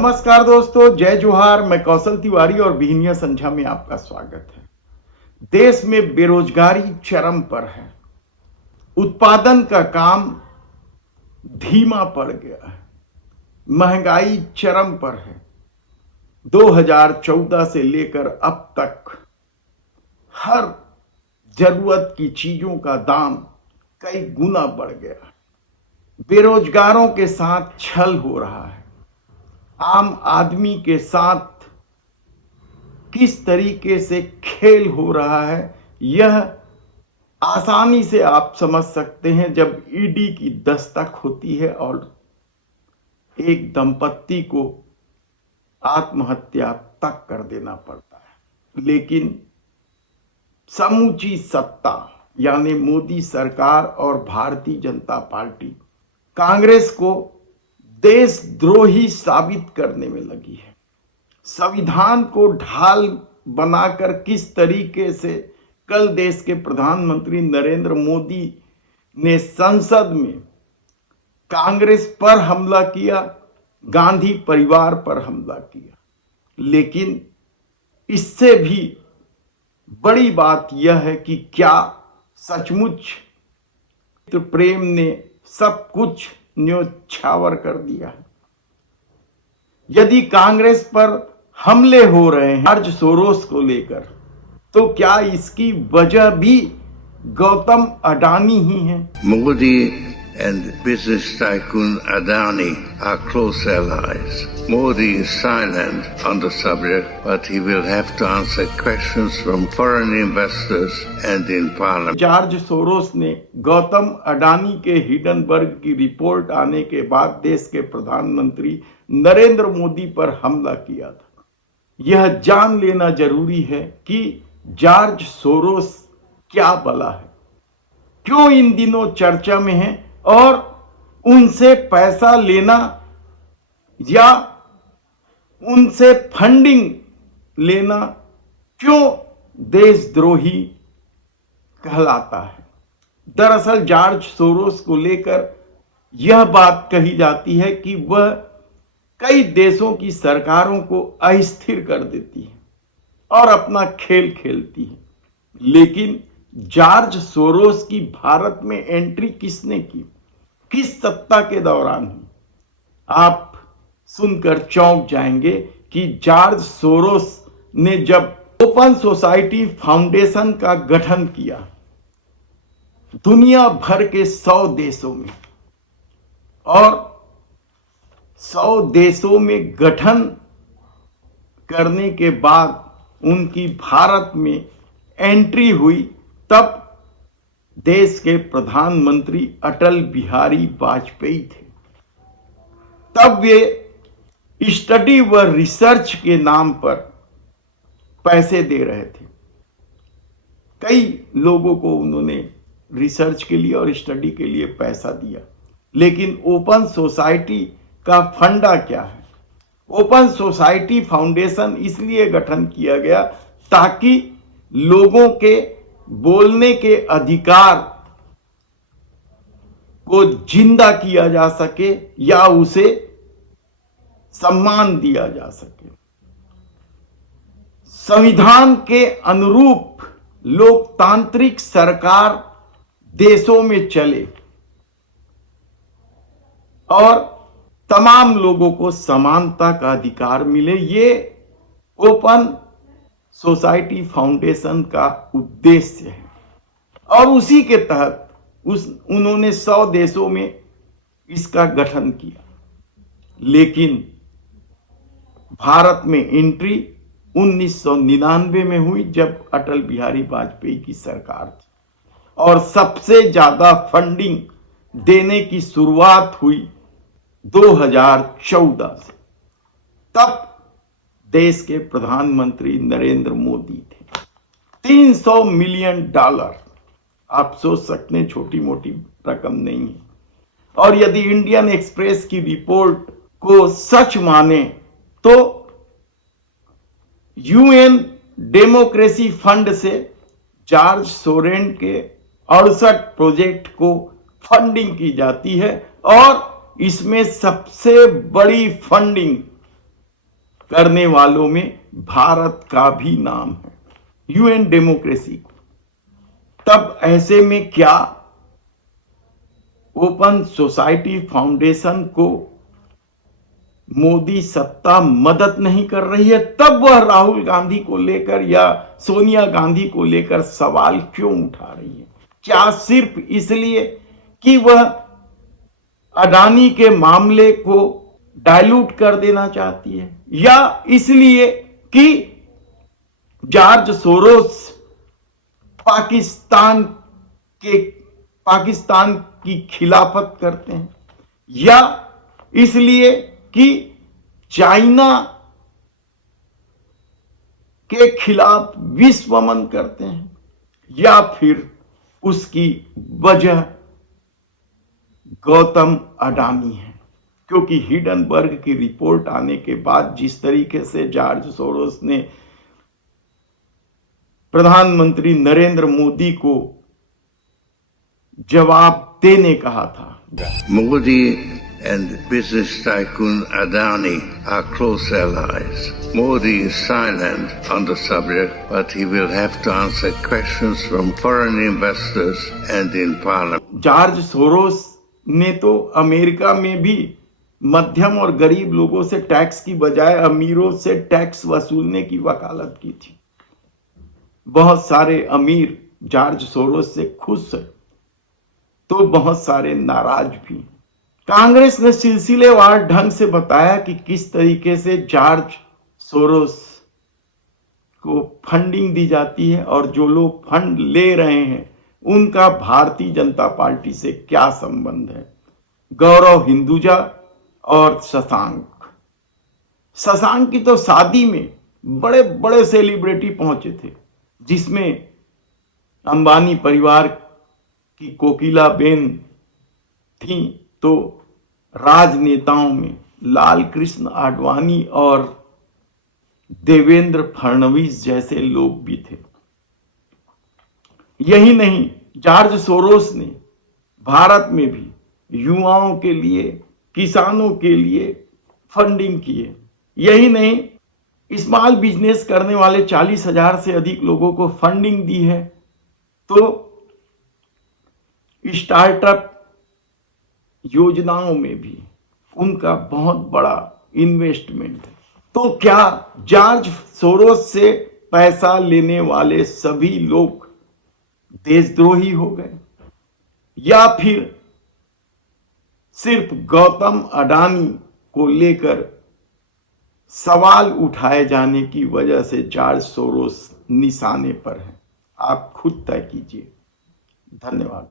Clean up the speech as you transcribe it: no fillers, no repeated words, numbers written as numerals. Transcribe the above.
नमस्कार दोस्तों, जय जोहार। मैं कौशल तिवारी और बिहनिया संध्या में आपका स्वागत है। देश में बेरोजगारी चरम पर है। उत्पादन का काम धीमा पड़ गया है। महंगाई चरम पर है। 2014 से लेकर अब तक हर जरूरत की चीजों का दाम कई गुना बढ़ गया है। बेरोजगारों के साथ छल हो रहा है। आम आदमी के साथ किस तरीके से खेल हो रहा है, यह आसानी से आप समझ सकते हैं जब ईडी की दस्तक होती है और एक दंपत्ति को आत्महत्या तक कर देना पड़ता है। लेकिन समूची सत्ता यानी मोदी सरकार और भारतीय जनता पार्टी कांग्रेस को देशद्रोही साबित करने में लगी है। संविधान को ढाल बनाकर किस तरीके से कल देश के प्रधानमंत्री नरेंद्र मोदी ने संसद में कांग्रेस पर हमला किया, गांधी परिवार पर हमला किया। लेकिन इससे भी बड़ी बात यह है कि क्या सचमुच प्रेम ने सब कुछ न्योछावर कर दिया है? यदि कांग्रेस पर हमले हो रहे हैं जॉर्ज सोरोस को लेकर, तो क्या इसकी वजह भी गौतम अडानी ही है? Modi and business tycoon Adani are close allies. Modi is silent on the subject, but he will have to answer questions from foreign investors and in parliament. George Soros ने गौतम अडानी के हिडनबर्ग की रिपोर्ट आने के बाद देश के प्रधानमंत्री नरेंद्र मोदी पर हमला किया था। यह जान लेना जरूरी है कि जॉर्ज सोरोस क्या बला है, क्यों इन दिनों चर्चा में है और उनसे पैसा लेना या उनसे फंडिंग लेना क्यों देशद्रोही कहलाता है। दरअसल जॉर्ज सोरोस को लेकर यह बात कही जाती है कि वह कई देशों की सरकारों को अस्थिर कर देती है और अपना खेल खेलती है। लेकिन जॉर्ज सोरोस की भारत में एंट्री किसने की, किस सत्ता के दौरान हुई? आप सुनकर चौंक जाएंगे कि जॉर्ज सोरोस ने जब ओपन सोसाइटी फाउंडेशन का गठन किया दुनिया भर के 100 देशों में, और 100 देशों में गठन करने के बाद उनकी भारत में एंट्री हुई, तब देश के प्रधानमंत्री अटल बिहारी वाजपेयी थे। तब वे स्टडी व रिसर्च के नाम पर पैसे दे रहे थे। कई लोगों को उन्होंने रिसर्च के लिए और स्टडी के लिए पैसा दिया। लेकिन ओपन सोसाइटी का फंडा क्या है? ओपन सोसाइटी फाउंडेशन इसलिए गठन किया गया ताकि लोगों के बोलने के अधिकार को जिंदा किया जा सके या उसे सम्मान दिया जा सके। संविधान के अनुरूप लोकतांत्रिक सरकार देशों में चले और तमाम लोगों को समानता का अधिकार मिले, ये ओपन सोसाइटी फाउंडेशन का उद्देश्य है। और उसी के तहत उन्होंने 100 देशों में इसका गठन किया। लेकिन भारत में एंट्री 1999 में हुई, जब अटल बिहारी वाजपेयी की सरकार थी, और सबसे ज्यादा फंडिंग देने की शुरुआत हुई 2014 से। तब देश के प्रधानमंत्री नरेंद्र मोदी थे। $300 मिलियन, आप सोच सकते हैं छोटी मोटी रकम नहीं है। और यदि इंडियन एक्सप्रेस की रिपोर्ट को सच माने तो यूएन डेमोक्रेसी फंड से जॉर्ज सोरेन के 68 प्रोजेक्ट को फंडिंग की जाती है, और इसमें सबसे बड़ी फंडिंग करने वालों में भारत का भी नाम है, यूएन डेमोक्रेसी को। तब ऐसे में क्या ओपन सोसाइटी फाउंडेशन को मोदी सत्ता मदद नहीं कर रही है? तब वह राहुल गांधी को लेकर या सोनिया गांधी को लेकर सवाल क्यों उठा रही है? क्या सिर्फ इसलिए कि वह अडानी के मामले को डाइल्यूट कर देना चाहती है, या इसलिए कि जॉर्ज सोरोस पाकिस्तान की खिलाफत करते हैं, या इसलिए कि चाइना के खिलाफ विश्वमन करते हैं, या फिर उसकी वजह गौतम अडानी है? क्योंकि हिडनबर्ग की रिपोर्ट आने के बाद जिस तरीके से जॉर्ज सोरोस ने प्रधानमंत्री नरेंद्र मोदी को जवाब देने कहा था। Modi and business tycoon Adani are close allies. Modi is silent on the subject, but he will have to answer questions from foreign investors and in parliament. George Soros ने तो America में भी मध्यम और गरीब लोगों से टैक्स की बजाय अमीरों से टैक्स वसूलने की वकालत की थी। बहुत सारे अमीर जॉर्ज सोरोस से खुश है, तो बहुत सारे नाराज भी। कांग्रेस ने सिलसिलेवार ढंग से बताया कि किस तरीके से जॉर्ज सोरोस को फंडिंग दी जाती है और जो लोग फंड ले रहे हैं उनका भारतीय जनता पार्टी से क्या संबंध है। गौरव हिंदुजा और शशांक की तो शादी में बड़े बड़े सेलिब्रिटी पहुंचे थे, जिसमें अंबानी परिवार की कोकिला बेन थी, तो राजनेताओं में लाल कृष्ण आडवाणी और देवेंद्र फडणवीस जैसे लोग भी थे। यही नहीं, जॉर्ज सोरोस ने भारत में भी युवाओं के लिए, किसानों के लिए फंडिंग की है। यही नहीं, स्मॉल बिजनेस करने वाले 40,000 से अधिक लोगों को फंडिंग दी है। तो स्टार्टअप योजनाओं में भी उनका बहुत बड़ा इन्वेस्टमेंट है। तो क्या जॉर्ज सोरोस से पैसा लेने वाले सभी लोग देशद्रोही हो गए, या फिर सिर्फ गौतम अडानी को लेकर सवाल उठाए जाने की वजह से जॉर्ज सोरोस निशाने पर है? आप खुद तय कीजिए। धन्यवाद।